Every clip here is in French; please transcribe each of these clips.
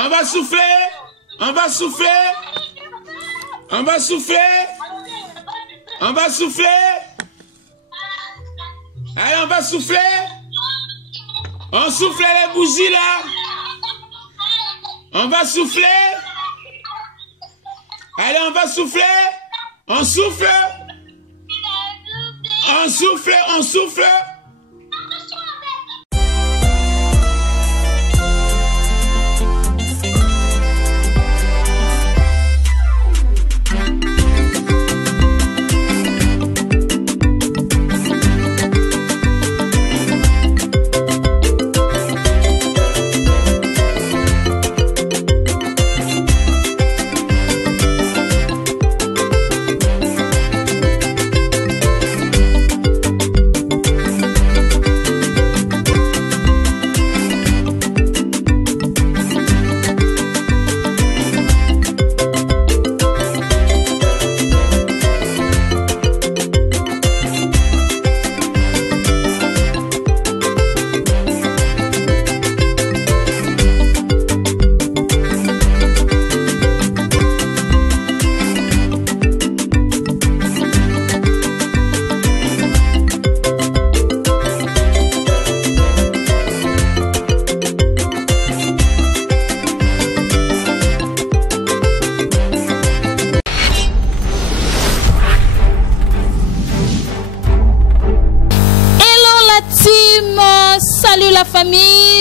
On va souffler. On va souffler. On va souffler. On va souffler. Allez, on va souffler. On souffle les bougies là. On va souffler. Allez, on va souffler. On souffle. On souffle, on souffle.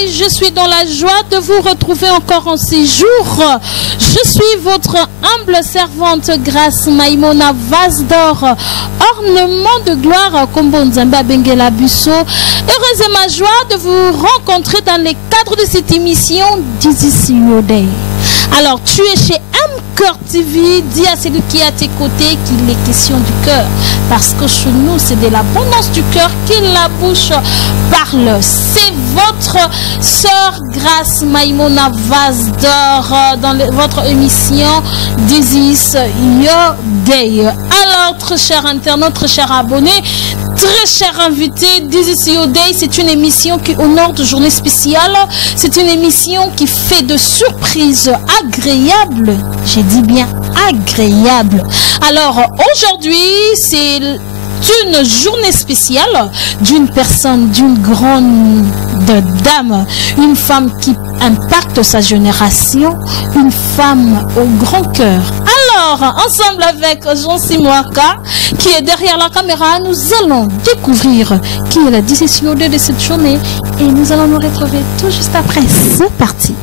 Je suis dans la joie de vous retrouver encore en ces jours. Je suis votre humble servante Grâce Maïmona Vase d'or, ornement de gloire Kombo Nzamba Bengela Busso. Heureuse et ma joie de vous rencontrer dans les cadres de cette émission This is your day. Alors tu es chez Cœur TV, dis à celui qui est à tes côtés qu'il est question du cœur. Parce que chez nous, c'est de l'abondance du cœur que la bouche parle. C'est votre sœur Grâce Maïmona Vase d'or dans votre émission This is your day. Alors, très chers internautes, très chers abonnés, très chers invités, This is your day, c'est une émission qui honore de journée spéciale. C'est une émission qui fait de surprises agréables. J'ai dit bien agréable. Alors aujourd'hui, c'est une journée spéciale d'une personne, d'une grande dame, une femme qui impacte sa génération, une femme au grand cœur. Alors, ensemble avec Jean-Simouaka, qui est derrière la caméra, nous allons découvrir qui est la décision de cette journée et nous allons nous retrouver tout juste après. C'est parti.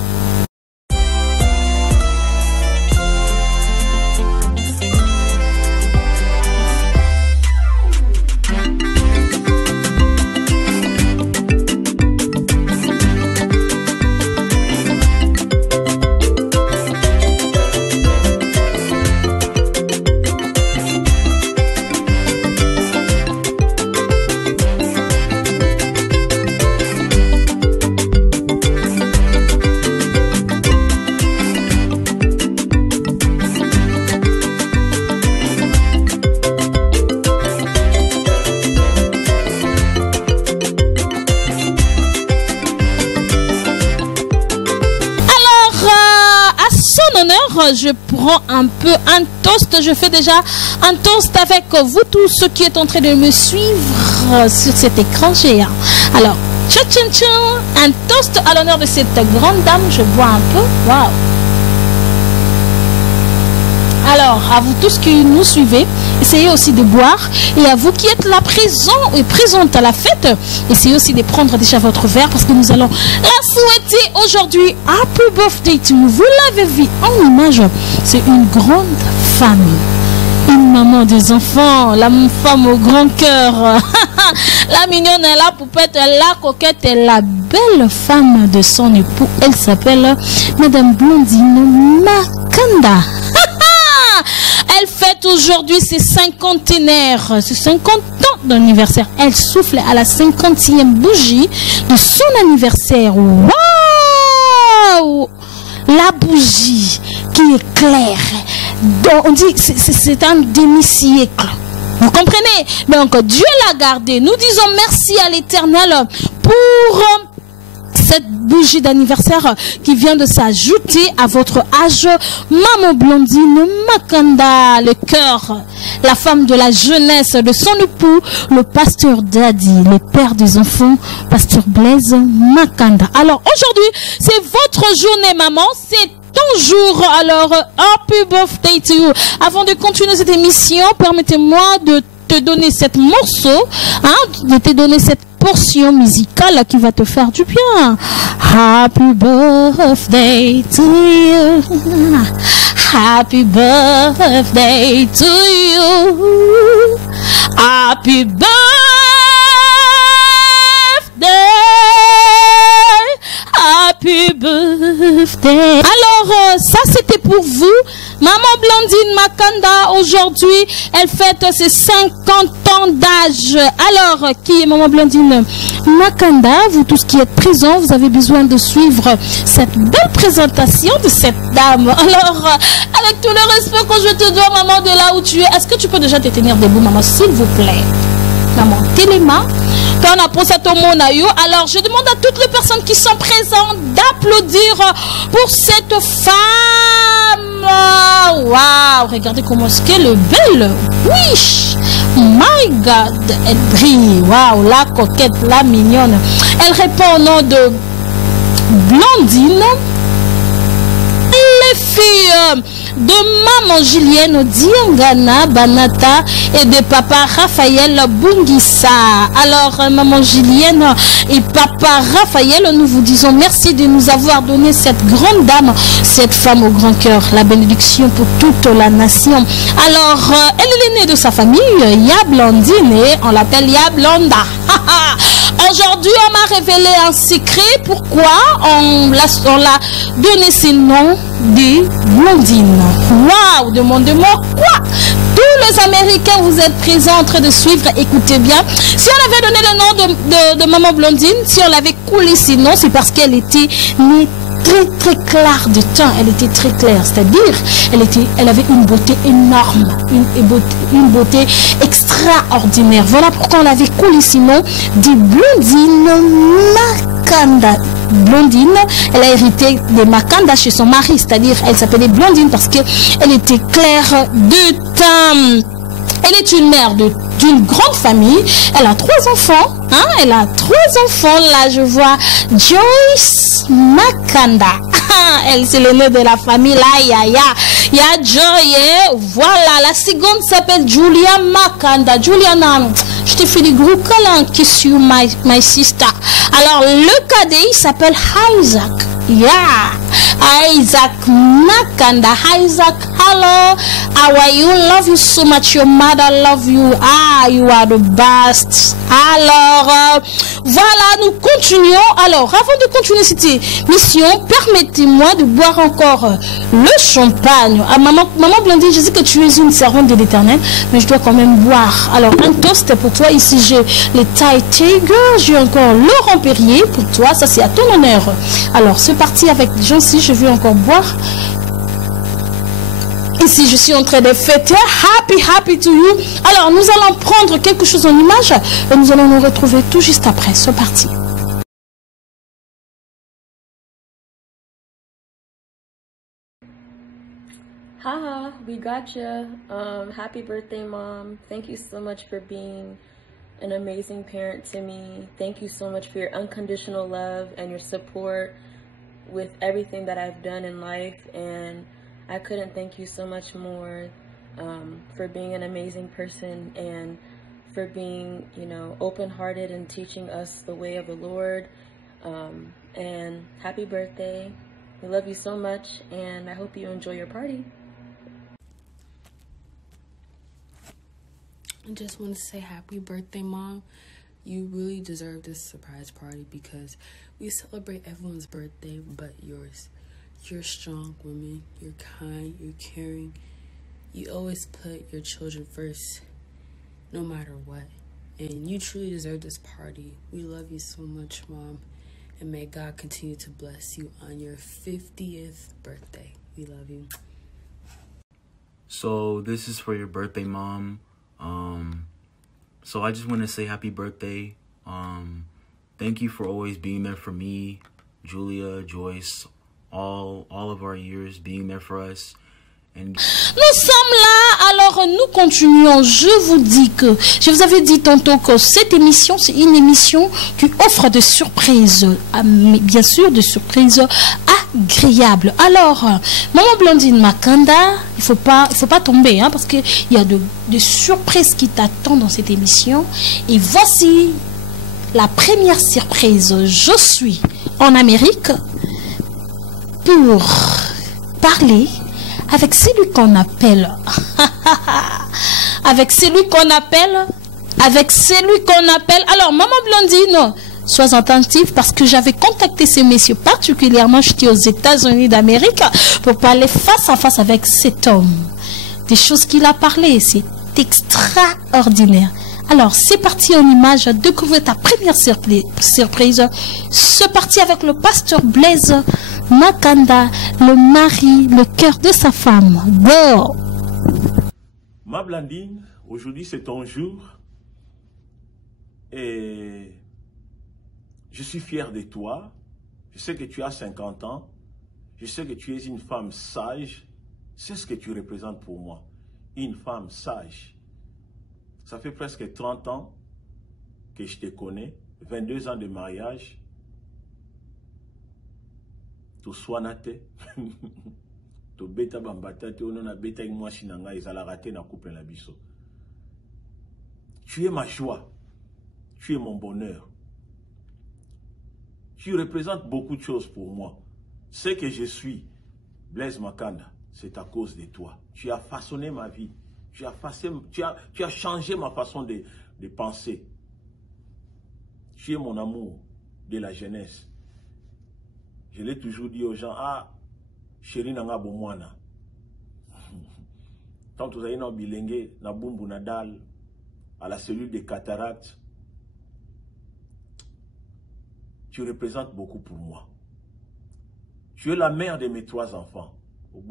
Je prends un peu un toast. Je fais déjà un toast avec vous tous ceux qui êtes en train de me suivre sur cet écran géant. Alors, un toast à l'honneur de cette grande dame. Je bois un peu. Waouh! Alors, à vous tous qui nous suivez, essayez aussi de boire. Et à vous qui êtes là présents et présentes à la fête, essayez aussi de prendre déjà votre verre parce que nous allons la souhaiter aujourd'hui. Happy birthday to you. Vous l'avez vu en image. C'est une grande femme. Une maman des enfants. La femme au grand cœur. La mignonne, la poupette, la coquette et la belle femme de son époux. Elle s'appelle Madame Blondine Makanda. Elle fête aujourd'hui ses 50aires, ses 50 ans d'anniversaire. Elle souffle à la 50e bougie de son anniversaire. Waouh! La bougie qui éclaire. On dit c'est un demi-siècle. Vous comprenez? Donc Dieu l'a gardée. Nous disons merci à l'Éternel pour cette bougie d'anniversaire qui vient de s'ajouter à votre âge. Maman Blondine Makanda, le cœur, la femme de la jeunesse de son époux, le pasteur Daddy, le père des enfants, pasteur Blaise Makanda. Alors aujourd'hui, c'est votre journée, maman. C'est ton jour. Alors, happy birthday to you. Avant de continuer cette émission, permettez-moi de te donner cette morceau, de te donner cette portion musicale qui va te faire du bien. Happy birthday to you. Happy birthday to you. Happy birthday. Happy birthday. Alors, ça c'était pour vous. Maman Blondine Makanda, aujourd'hui, elle fête ses 50 ans d'âge. Alors, qui est Maman Blondine Makanda? Vous tous qui êtes présents, vous avez besoin de suivre cette belle présentation de cette dame. Alors, avec tout le respect que je te dois, maman, de là où tu es, est-ce que tu peux déjà te tenir debout, maman, s'il vous plaît? Maman, Téléma. Quand on a posé ton monde à you, alors je demande à toutes les personnes qui sont présentes d'applaudir pour cette femme. Waouh, regardez comment est-ce qu'elle est belle. Oui, my God, elle brille. Waouh, la coquette, la mignonne. Elle répond au nom de Blondine. Les filles de maman Julienne Diangana Banata et de papa Raphaël Bungissa. Alors, maman Julienne et papa Raphaël, nous vous disons merci de nous avoir donné cette grande dame, cette femme au grand cœur, la bénédiction pour toute la nation. Alors, elle est l'aînée de sa famille, Yablondine, et on l'appelle Yablonda. Aujourd'hui, on m'a révélé un secret. Pourquoi on l'a donné ce nom de Blondine. Waouh, demandez-moi quoi? Tous les Américains, vous êtes présents en train de suivre, écoutez bien. Si on avait donné le nom de Maman Blondine, si on l'avait coulé ce nom, c'est parce qu'elle était née très claire de teint. Elle était très claire, c'est-à-dire elle avait une beauté énorme, une beauté extraordinaire. Voilà pourquoi on l'avait coulé ce nom de Blondine Makanda. Blondine, elle a hérité de Makanda chez son mari, c'est-à-dire elle s'appelait Blondine parce qu'elle était claire de teint. Elle est une mère d'une grande famille. Elle a 3 enfants. Elle a 3 enfants. Là, je vois Joyce Makanda. Elle, c'est l'aînée de la famille. Là, il y a Joy. Voilà, la seconde s'appelle Julia Makanda. Juliana, je te fais des gros câlins. Kiss you, my sister. Alors, le cadet, il s'appelle Isaac. Yeah, Isaac Makanda. Isaac, hello, how are you? Love you so much. Your mother love you. You are the best. Alors, voilà, nous continuons. Alors, avant de continuer cette mission, permettez-moi de boire encore le champagne. Maman Blondine, je sais que tu es une servante de l'Éternel, mais je dois quand même boire. Alors, un toast pour toi. Ici, j'ai les Thai Tiger. J'ai encore Laurent Perrier pour toi. Ça, c'est à ton honneur. Alors, c'est parti avec Jean-Si. Je vais encore boire. Ici, je suis en train de fêter. Happy to you. Alors, nous allons prendre quelque chose en image et nous allons nous retrouver tout juste après. C'est parti. Haha, we got you. Happy birthday, Mom. Thank you so much for being an amazing parent to me. Thank you so much for your unconditional love and your support with everything that I've done in life, and I couldn't thank you so much more for being an amazing person and for being, open-hearted and teaching us the way of the Lord. And happy birthday. We love you so much, and I hope you enjoy your party. I just want to say happy birthday, Mom. You really deserve this surprise party because we celebrate everyone's birthday but yours. You're a strong woman. You're kind. You're caring. You always put your children first, no matter what. And you truly deserve this party. We love you so much, Mom. And may God continue to bless you on your 50th birthday. We love you. So this is for your birthday, Mom. So I just want to say happy birthday. Thank you for always being there for me Julia, Joyce, all of our years being there for us. And Nous sommes là, alors nous continuons. Je vous dis que, je vous avais dit tantôt que cette émission, c'est une émission qui offre des surprises, mais bien sûr des surprises agréables. Alors, Maman Blandine Makanda, il faut pas tomber, hein, parce qu'il y a des surprises qui t'attendent dans cette émission. Et voici la première surprise. Je suis en Amérique pour parler avec celui qu'on appelle alors Maman Blandine, sois attentive parce que j'avais contacté ces messieurs particulièrement, j'étais aux États-Unis d'Amérique pour parler face à face avec cet homme. Des choses qu'il a parlé, c'est extraordinaire. Alors, c'est parti en image, découvrir ta première surprise. C'est parti avec le pasteur Blaise Makanda, le mari, le cœur de sa femme. Go! Ma Blandine, aujourd'hui c'est ton jour et je suis fier de toi. Je sais que tu as 50 ans. Je sais que tu es une femme sage. C'est ce que tu représentes pour moi. Une femme sage. Ça fait presque 30 ans que je te connais. 22 ans de mariage. Tu soinate. Tu beta bambata. Tu onona beta ingwa shinanga. Izala rate na couple na biso. Tu es ma joie. Tu es mon bonheur. Tu représentes beaucoup de choses pour moi. Ce que je suis, Blaise Makanda, c'est à cause de toi. Tu as façonné ma vie. Tu as changé ma façon de penser. Tu es mon amour de la jeunesse. Je l'ai toujours dit aux gens, ah, chérie nanga bomwana. Tant que vous avez un bilingue, na bumbu nadal, à la cellule de cataracte, tu représentes beaucoup pour moi. Tu es la mère de mes 3 enfants. Il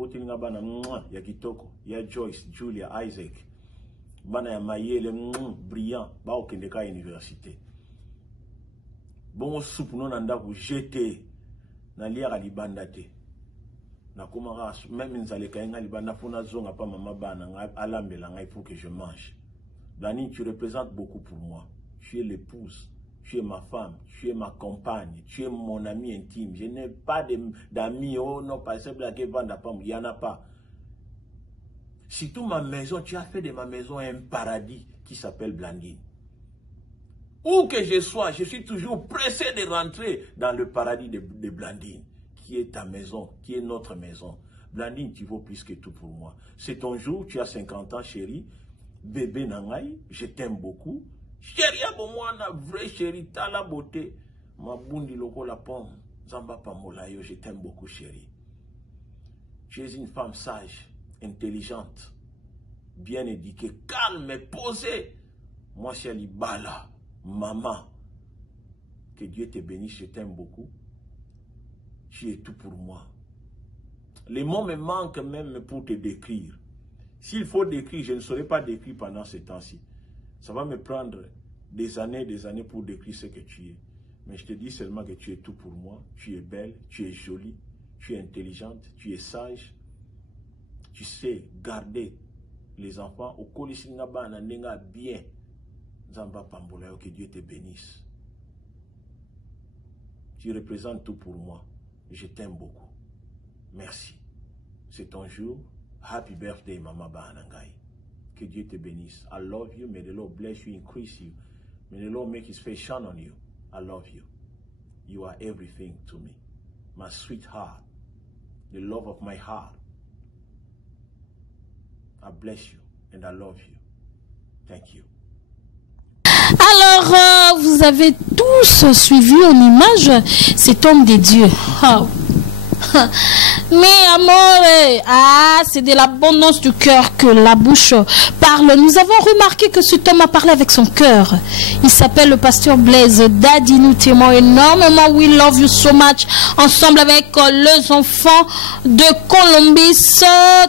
y a Kitoko, il y a Joyce, Julia, Isaac. Bana ya Mayele, brillant, ba au Kendeka Université. Bon, soupe non anda vous jeter, na liara libanda te. Na kumara, même nzale kainga libanda fona zonga pa mama bana, alambela ngai pour que je mange. Dani, tu représentes beaucoup pour moi. Tu es l'épouse. Tu es ma femme, tu es ma compagne, tu es mon ami intime. Je n'ai pas d'amis, oh non, pas simple, il n'y en a pas. Surtout ma maison, tu as fait de ma maison un paradis qui s'appelle Blandine. Où que je sois, je suis toujours pressé de rentrer dans le paradis de Blandine, qui est ta maison, qui est notre maison. Blandine, tu vaux plus que tout pour moi. C'est ton jour, tu as 50 ans, chérie. Bébé Nangaï, je t'aime beaucoup. Chérie, moi, na vraie chérie, t'as la beauté. Ma bundi loko la pomme. Zamba pamolayo, je t'aime beaucoup, chérie. Tu es une femme sage, intelligente, bien éduquée, calme et posée. Moi, chérie, Bala, maman. Que Dieu te bénisse, je t'aime beaucoup. Tu es tout pour moi. Les mots me manquent même pour te décrire. S'il faut décrire, je ne saurais pas décrire pendant ce temps-ci. Ça va me prendre des années pour décrire ce que tu es. Mais je te dis seulement que tu es tout pour moi. Tu es belle, tu es jolie, tu es intelligente, tu es sage. Tu sais garder les enfants. Au Kolisingaba, Nanenga, bien. Zamba Pambolayo, que Dieu te bénisse. Tu représentes tout pour moi. Je t'aime beaucoup. Merci. C'est ton jour. Happy birthday, Mama Bahanangai. Que Dieu te bénisse. I love you. May the Lord bless you, increase you. May the Lord make his face shine on you. I love you. You are everything to me. My sweetheart. The love of my heart. I bless you and I love you. Thank you. Alors, vous avez tous suivi en image cet homme de Dieu. Oh. Mais amore, c'est de l'abondance du cœur que la bouche parle. Nous avons remarqué que cet homme a parlé avec son cœur. Il s'appelle le pasteur Blaise. Daddy, nous t'aimons énormément. We love you so much. Ensemble avec les enfants de Columbus,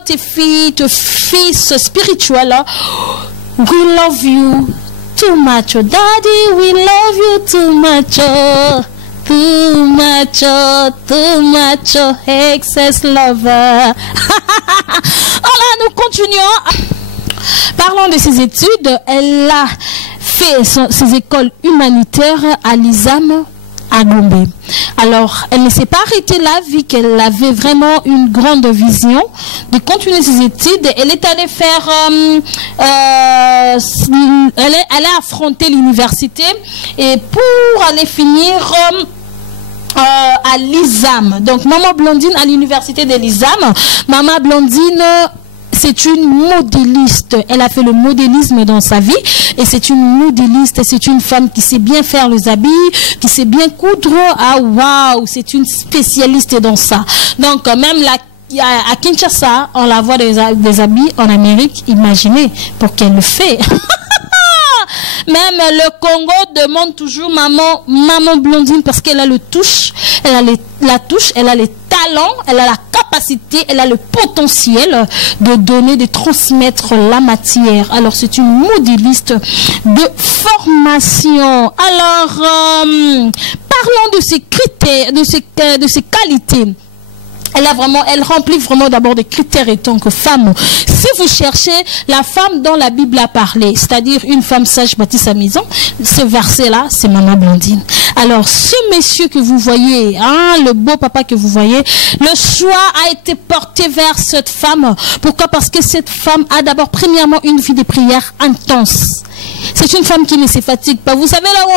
tes filles, tes fils spirituels. We love you too much. Daddy, we love you too much. too macho, excess lover. Alors, nous continuons. Parlons de ses études. Elle a fait ses écoles humanitaires à l'ISAM, à Gombe. Alors, elle ne s'est pas arrêtée là, vu qu'elle avait vraiment une grande vision de continuer ses études. Elle est allée faire, elle a affronté l'université et pour aller finir à l'ISAM. Donc, Maman Blondine à l'université de l'ISAM. Maman Blondine, c'est une modéliste. Elle a fait le modélisme dans sa vie et c'est une modéliste. C'est une femme qui sait bien faire les habits, qui sait bien coudre. Ah waouh, c'est une spécialiste dans ça. Donc même à Kinshasa, on la voit des habits en Amérique. Imaginez pour qu'elle le fait. Même le Congo demande toujours maman Blondine parce qu'elle a le touche, elle a la touche, elle a les talents, elle a la capacité, elle a le potentiel de donner, de transmettre la matière. Alors c'est une modéliste de formation. Alors parlons de ses critères, de ses qualités. Elle remplit vraiment d'abord des critères en tant que femme. Si vous cherchez la femme dont la Bible a parlé, c'est-à-dire une femme sage bâtit sa maison, ce verset-là, c'est Maman Blondine. Alors, ce monsieur que vous voyez, le beau papa que vous voyez, le choix a été porté vers cette femme. Pourquoi? Parce que cette femme a d'abord, premièrement, une vie de prière intense. C'est une femme qui ne se fatigue pas. Vous savez là où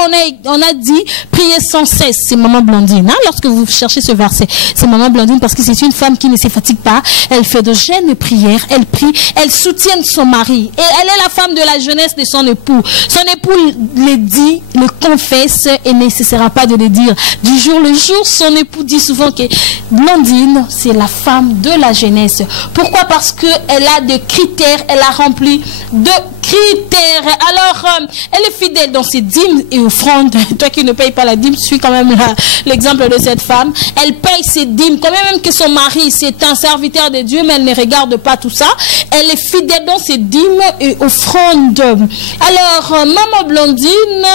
on a dit prier sans cesse, c'est Maman Blondine. Lorsque vous cherchez ce verset, c'est Maman Blondine parce que c'est une femme qui ne se fatigue pas. Elle fait de jeûnes et prières, elle prie, elle soutient son mari. Et elle est la femme de la jeunesse de son époux. Son époux le dit, le confesse et ne cessera pas de le dire. Du jour le jour, son époux dit souvent que Blondine, c'est la femme de la jeunesse. Pourquoi? Parce qu'elle a des critères, elle a rempli de critères. Alors, elle est fidèle dans ses dîmes et offrandes. Toi qui ne payes pas la dîme, suis quand même l'exemple de cette femme. Elle paye ses dîmes, quand même que son mari, c'est un serviteur de Dieu, mais elle ne regarde pas tout ça. Elle est fidèle dans ses dîmes et offrandes. Alors, Maman Blondine,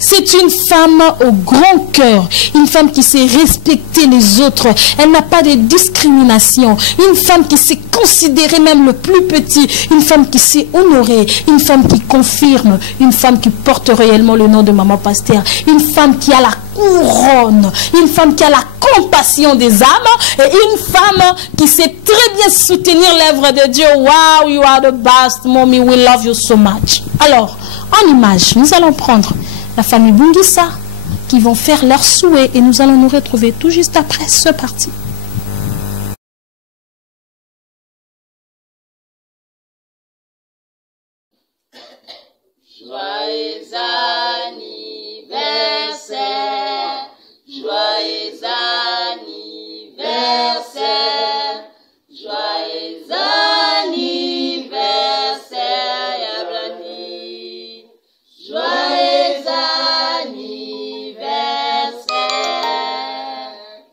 c'est une femme au grand cœur. Une femme qui sait respecter les autres. Elle n'a pas de discrimination. Une femme qui sait considérer même le plus petit. Une femme qui sait honorer. Une femme qui confirme, une femme qui porte réellement le nom de Maman Pasteur, une femme qui a la couronne, une femme qui a la compassion des âmes et une femme qui sait très bien soutenir l'œuvre de Dieu. Wow, you are the best, mommy, we love you so much. Alors, en image, nous allons prendre la famille Bungissa qui vont faire leurs souhaits et nous allons nous retrouver tout juste après ce parti. Joyeux anniversaire, joyeux anniversaire, joyeux anniversaire, Yablani. Joyeux anniversaire,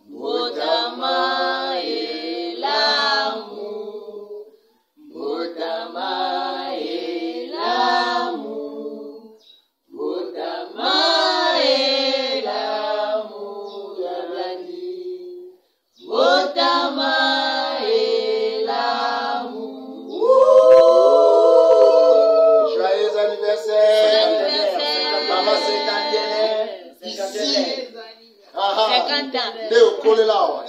Botama et l'amour, Botama et l'amour.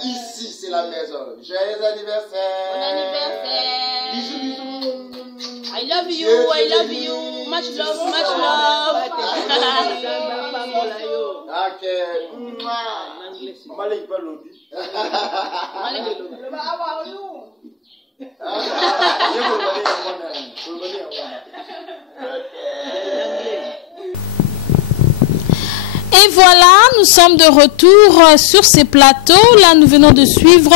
Ici, c'est la maison. Joyeux anniversaire. Bon anniversaire. Bisous, bisous. I love you. I love you. Much love, much love. Ok. Malek pas lobby. Et voilà, nous sommes de retour sur ces plateaux. Là, nous venons de suivre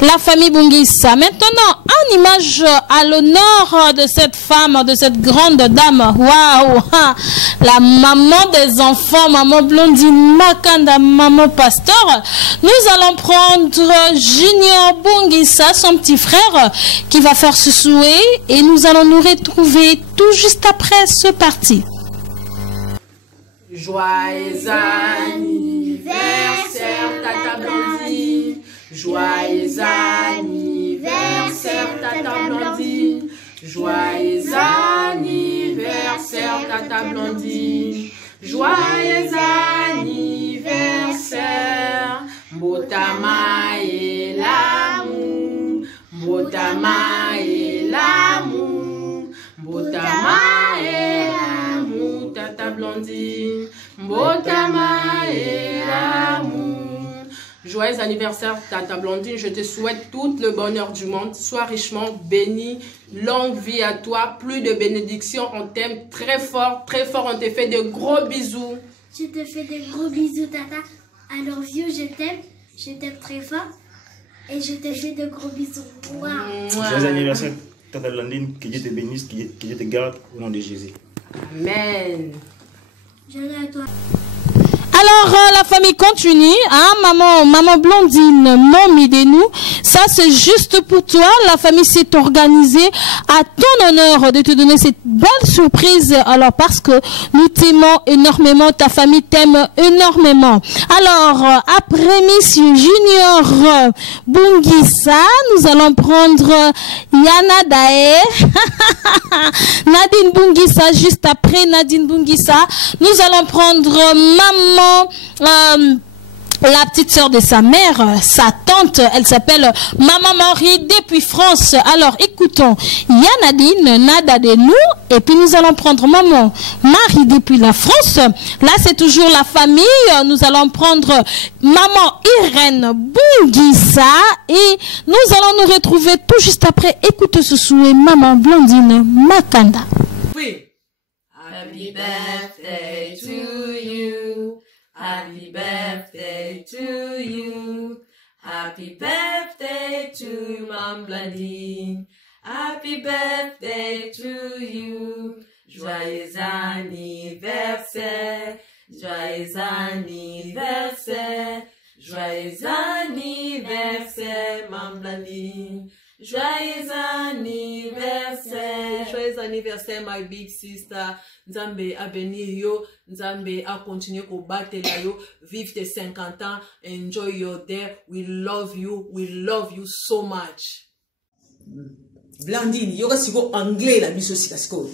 la famille Bungissa. Maintenant, en image à l'honneur de cette femme, de cette grande dame. Waouh! La maman des enfants, Maman Blondine Makanda, Maman Pasteur. Nous allons prendre Junior Bungissa, son petit frère, qui va faire ce souhait. Et nous allons nous retrouver tout juste après ce parti. Joyeux anniversaire. Joyeux anniversaire, Tata Blandine. Joyeux anniversaire, Tata Blandine. Joyeux anniversaire. Mbotama et l'amour. Mbotama et l'amour. Mbotama et l'amour, Tata Blandine. Mbotama et l'amour. Joyeux anniversaire, Tata Blandine. Je te souhaite tout le bonheur du monde. Sois richement béni. Longue vie à toi. Plus de bénédictions. On t'aime très fort, très fort. On te fait de gros bisous. Je te fais de gros bisous, Tata. Alors, vieux, je t'aime très fort. Et je te fais de gros bisous. Wow. Joyeux anniversaire, Tata Blandine. Que Dieu te bénisse, que Dieu te garde au nom de Jésus. Amen. Je l'ai à toi. Alors, la famille continue, hein, maman Blandine, mamie de nous, ça c'est juste pour toi, la famille s'est organisée à ton honneur de te donner cette belle surprise, alors parce que nous t'aimons énormément, ta famille t'aime énormément. Alors, après Monsieur Junior Bungissa, nous allons prendre Yana Dae, Nadine Bungissa, juste après Nadine Bungissa, nous allons prendre maman, la petite sœur de sa mère, sa tante, elle s'appelle Maman Marie depuis France. Alors écoutons, il y a Nadine, Nada de nous, et puis nous allons prendre Maman Marie depuis la France. Là c'est toujours la famille, nous allons prendre Maman Irène Bungissa, et nous allons nous retrouver tout juste après. Écoutez ce souhait, Maman Blandine Makanda. Oui. Happy birthday to you. Happy birthday to you. Happy birthday to Mam Blandine. Happy birthday to you. Joyeux anniversaire. Joyeux anniversaire. Joyeux anniversaire, Mam Blandine. Joyeux anniversaire, my big sister. Nzambe a bénir yo, Nzambe a continuer ko batela yo. Vive tes 50 ans, enjoy your day. We love you so much. Blandine, yoga sigo anglais la biso sikasko.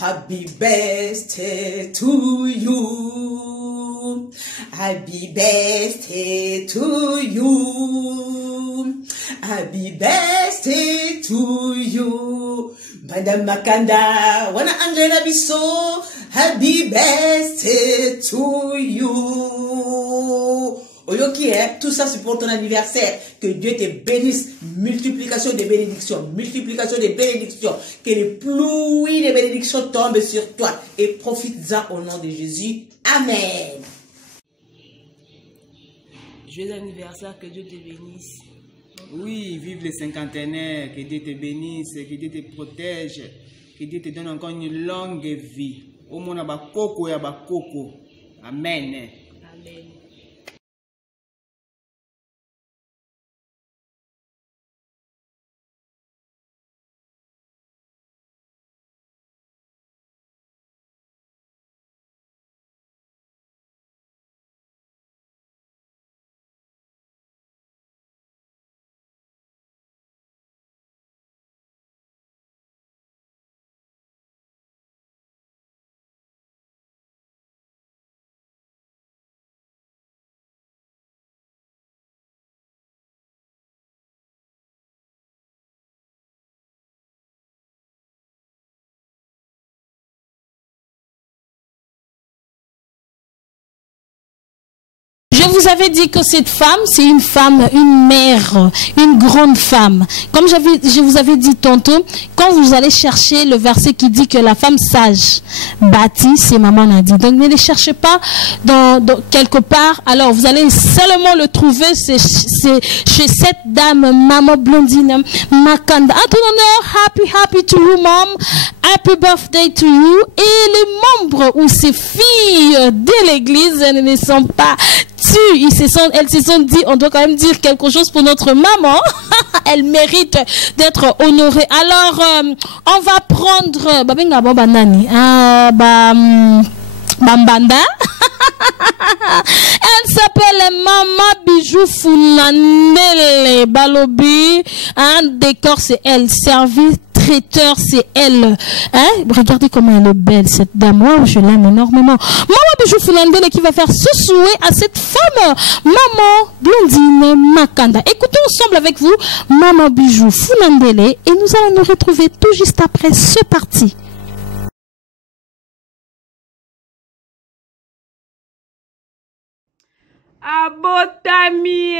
Happy birthday to you. Happy birthday to you. Happy birthday to you. Madame Makanda, wana anglais la biso. Happy birthday to you. Oyoki, tout ça c'est pour ton anniversaire. Que Dieu te bénisse. Multiplication des bénédictions. Multiplication des bénédictions. Que les pluies des bénédictions tombent sur toi. Et profites-en au nom de Jésus. Amen. Joyeux anniversaire, que Dieu te bénisse. Oui, vive les cinquantenaires. Que Dieu te bénisse. Que Dieu te protège. Que Dieu te donne encore une longue vie. Au monde à bakoko et à bakoko. Amen. Amen. Je vous avais dit que cette femme, c'est une femme, une mère, une grande femme. Comme je vous avais dit tantôt, quand vous allez chercher le verset qui dit que la femme sage bâtit, c'est maman Nadine. Donc ne les cherchez pas dans quelque part. Alors vous allez seulement le trouver chez cette dame, maman Blandine Makanda. À ton honneur, happy to you, mom. Happy birthday to you. Et les membres ou ces filles de l'église ne sont pas tues. Elles se sont dit, on doit quand même dire quelque chose pour notre maman. Elle mérite d'être honorée. Alors, on va prendre Bambanda. Elle s'appelle Mama Bijou Funandele Balobi. Un décor, c'est elle. Service traiteur, c'est elle. Hein? Regardez comment elle est belle, cette dame. Wow, je l'aime énormément. Mama Bijou Funandele qui va faire ce souhait à cette femme. Maman Blondine Makanda. Écoutons ensemble avec vous Mama Bijou Funandele et nous allons nous retrouver tout juste après ce parti. Abotamie,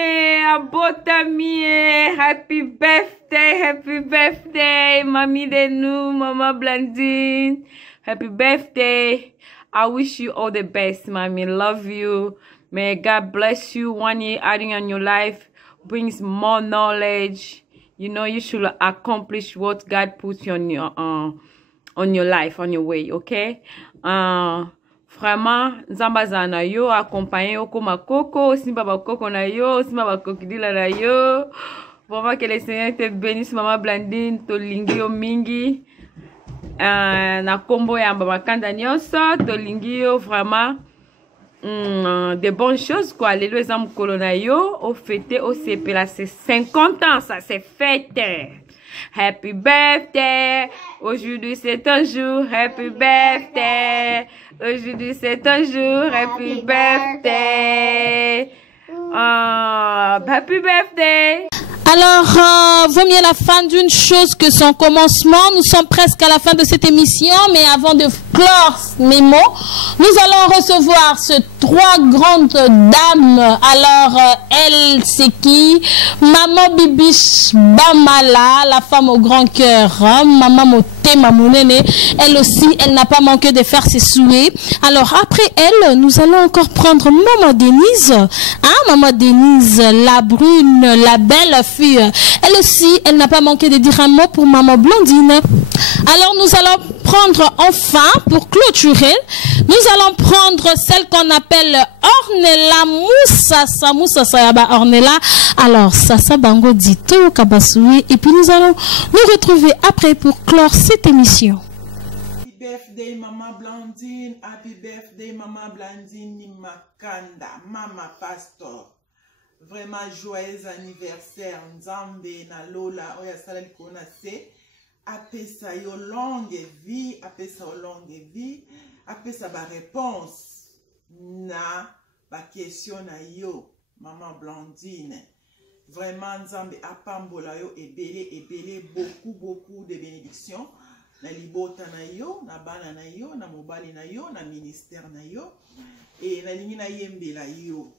happy birthday, Mamie de nous, Mama Blandine, happy birthday. I wish you all the best, Mommy, love you. May God bless you. 1 year adding on your life brings more knowledge. You know, you should accomplish what God puts on your life, on your way, okay? Vraiment, Zambaza na yo, accompagné yo comme Coco, Simba Coco na yo, Simba Bakokidila na yo. Vraiment que le Seigneur te bénisse, Maman Blandine, to lingi yo mingi. Na combo ya Mbabakanda nyonso, to lingi yo vraiment de bonnes choses, quoi. Alléluia, Zam Kolona yo, au fêté, au CP, là, c'est 50 ans, ça, c'est fête. Happy birthday, aujourd'hui c'est un jour, happy birthday, aujourd'hui c'est un jour, happy birthday, happy birthday. Alors, vaut mieux la fin d'une chose que son commencement. Nous sommes presque à la fin de cette émission, mais avant de clore mes mots, nous allons recevoir ces 3 grandes dames. Alors, elle, c'est qui? Maman Bibiche Bamala, la femme au grand cœur. Hein? Maman Moté Mamounene, elle aussi, elle n'a pas manqué de faire ses souhaits. Alors, après elle, nous allons encore prendre Maman Denise. Hein? Maman Denise, la brune, la belle fille. Elle aussi, elle n'a pas manqué de dire un mot pour Maman Blondine. Alors nous allons prendre enfin, pour clôturer, nous allons prendre celle qu'on appelle Ornella Moussassa. Moussassa Yaba Ornella. Alors, Sassa Bango Dito Kabasoui. Et puis nous allons nous retrouver après pour clore cette émission. Happy birthday, Maman Blondine. Happy birthday, Maman Blandine Makanda. Mama Pastor. Vraiment joyeux anniversaire. Nzambe na Lola. Oya salali kona se. Apesa yo longue vie. Apesa yo longue vie. Apesa ba réponse. Na ba question na yo. Maman Blondine. Vraiment Nzambe apambola yo ebele beaucoup de bénédictions. Na libota na yo. Na bana na yo. Na mobali na yo. Na ministère na yo. Et na lingi na yembela yo.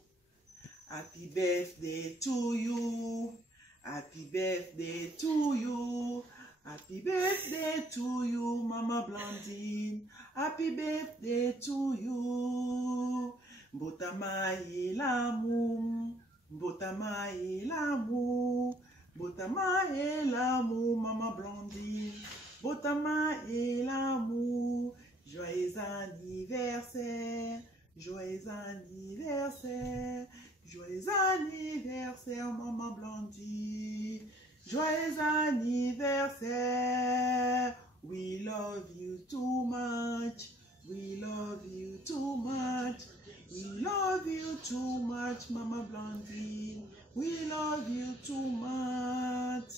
Happy birthday to you. Happy birthday to you. Happy birthday to you, Mama Blondine. Happy birthday to you. Mbotama elamu. Mbotama elamu. Mbotama elamu, Mama Blondine. Mbotama elamu. Joyeux anniversaire. Joyeux anniversaire. Joyeux anniversaire, Maman Blondine. Joyeux anniversaire. We love you too much. We love you too much. We love you too much, Maman Blondine. We love you too much.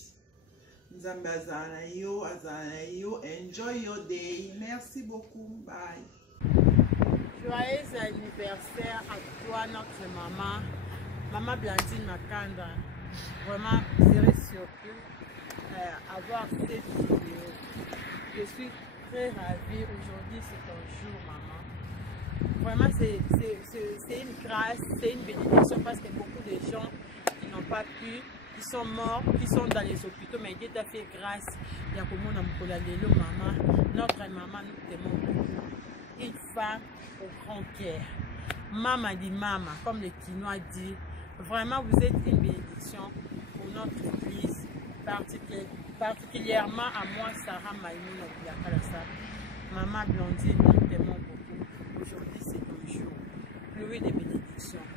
Nzambe azana yo, azana yo. Enjoy your day. Merci beaucoup. Bye. Joyeux anniversaire à toi, notre maman, Maman Blandine Makanda. Vraiment, je serais surpris avoir cette vidéo. Je suis très ravie. Aujourd'hui, c'est ton jour, maman. Vraiment, c'est une grâce, c'est une bénédiction parce que beaucoup de gens qui n'ont pas pu, qui sont morts, qui sont dans les hôpitaux, mais Dieu t'a fait grâce. Il y a comme on a maman, notre maman, nous t'aimons beaucoup. Une femme au grand cœur. Maman dit maman, comme le Quinois dit. Vraiment, vous êtes une bénédiction pour notre église, particulièrement à moi, Sarah Maïmouna Biakalasa. Maman Blondine, nous t'aimons beaucoup. Aujourd'hui, c'est ton jour. Pluie de bénédictions.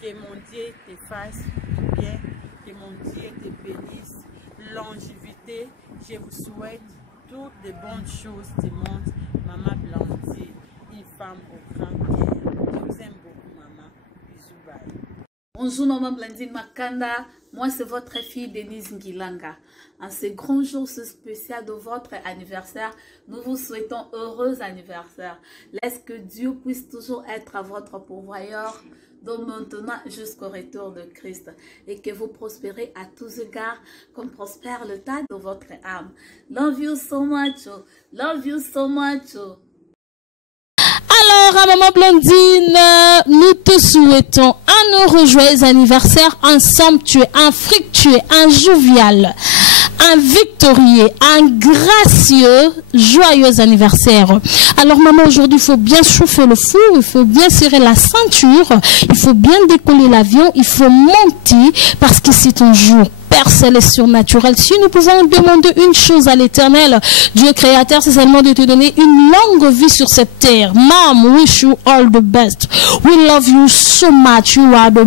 Que mon Dieu te fasse du bien. Que mon Dieu te bénisse. Longévité, je vous souhaite toutes les bonnes choses du monde. Maman Blondine. jolie femme au grand cœur. Je vous aime beaucoup, maman. Bisous, bye. Bonjour, maman Blandine Makanda. Moi, c'est votre fille Denise Ngilanga. En ce grand jour spécial de votre anniversaire, nous vous souhaitons heureux anniversaire. Laisse que Dieu puisse toujours être votre pourvoyeur, de maintenant jusqu'au retour de Christ, et que vous prospérez à tous égards, comme prospère le tas de votre âme. Love you so much. Love you so much. Alors, à Maman Blandine, nous te souhaitons un heureux joyeux anniversaire, un somptueux, un fructueux, un jovial, un victorieux, un gracieux, joyeux anniversaire. Alors maman, aujourd'hui, il faut bien chauffer le four, il faut bien serrer la ceinture, il faut bien décoller l'avion, il faut monter parce que c'est ton jour. Père céleste surnaturel, si nous pouvons demander une chose à l'Éternel, Dieu créateur, c'est seulement de te donner une longue vie sur cette terre. Mom, wish you all the best. We love you so much. You are the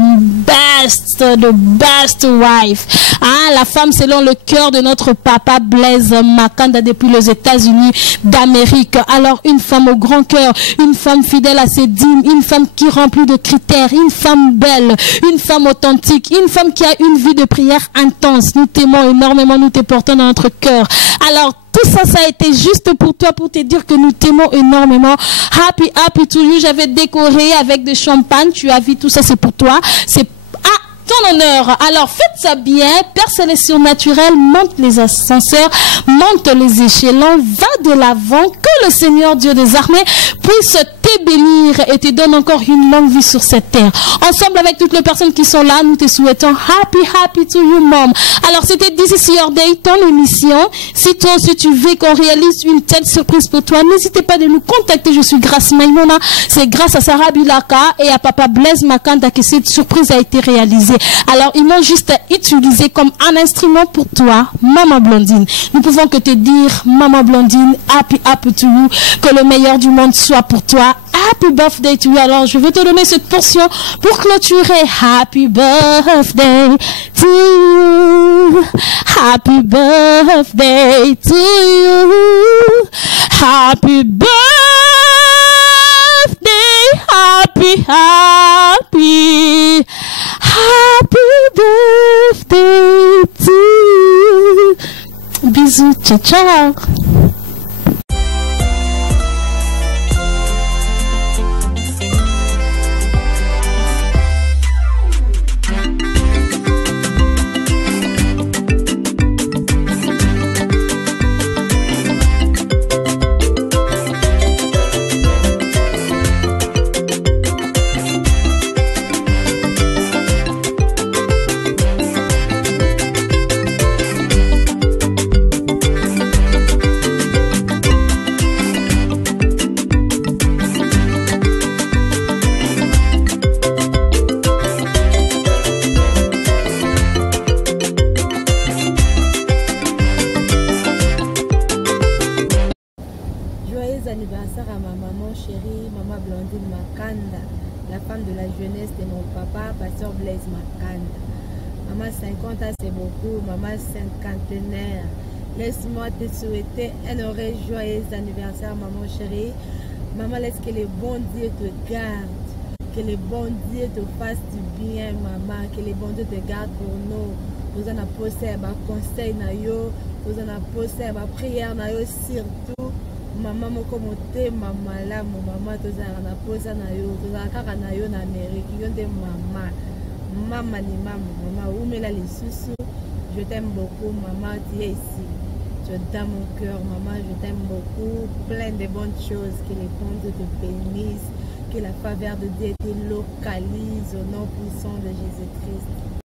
best wife. Ah, la femme selon le cœur de notre papa Blaise Makanda depuis les États-Unis d'Amérique. Alors, une femme au grand cœur, une femme fidèle à ses dîmes, une femme qui remplit de critères, une femme belle, une femme authentique, une femme qui a une vie de prière intense. Nous t'aimons énormément, nous te portons dans notre cœur. Alors, tout ça, ça a été juste pour toi, pour te dire que nous t'aimons énormément. Happy to you. J'avais décoré avec des champagnes. Tu as vu tout ça, c'est pour toi. C'est ton honneur. Alors, faites ça bien. Père céleste surnaturel, monte les ascenseurs, monte les échelons, va de l'avant. Que le Seigneur Dieu des armées puisse te bénir et te donne encore une longue vie sur cette terre. Ensemble avec toutes les personnes qui sont là, nous te souhaitons happy to you, mom. Alors, c'était This is Your Day, ton émission. Si toi aussi tu veux qu'on réalise une telle surprise pour toi, n'hésitez pas de nous contacter. Je suis Grace Maimona. C'est grâce à Sarah Bilaka et à papa Blaise Makanda que cette surprise a été réalisée. Alors, ils m'ont juste utilisé comme un instrument pour toi, Maman Blandine. Nous pouvons que te dire, Maman Blandine, happy to you, que le meilleur du monde soit pour toi. Happy birthday to you. Alors, je vais te donner cette portion pour clôturer. Happy birthday to you. Happy birthday to you. Happy birthday. Happy birthday to you. Bisous, ciao, ciao. Anniversaire à ma maman chérie, maman Blandine Makanda, la femme de la jeunesse de mon papa, pasteur Blaise Makanda. Maman 50 ans c'est beaucoup, maman cinquantenaire. Laisse-moi te souhaiter un heureux joyeux anniversaire, maman chérie. Maman, laisse que le bon Dieu te garde, que le bon Dieu te fasse du bien, maman, que le bon Dieu te garde pour nous. Nous en avons posé un conseil, nous en avons posé une prière, surtout. Maman moko motema malamu, maman tozala na posa na yo, tozala kaka na yo na Amérique, yo nde mama ni mama umela lisusu. Je t'aime beaucoup maman, tu es ici, tu es dans mon cœur maman, je t'aime beaucoup, plein de bonnes choses, que les bon Dieu te bénisse, que la faveur de Dieu te localise au nom puissant de Jésus-Christ.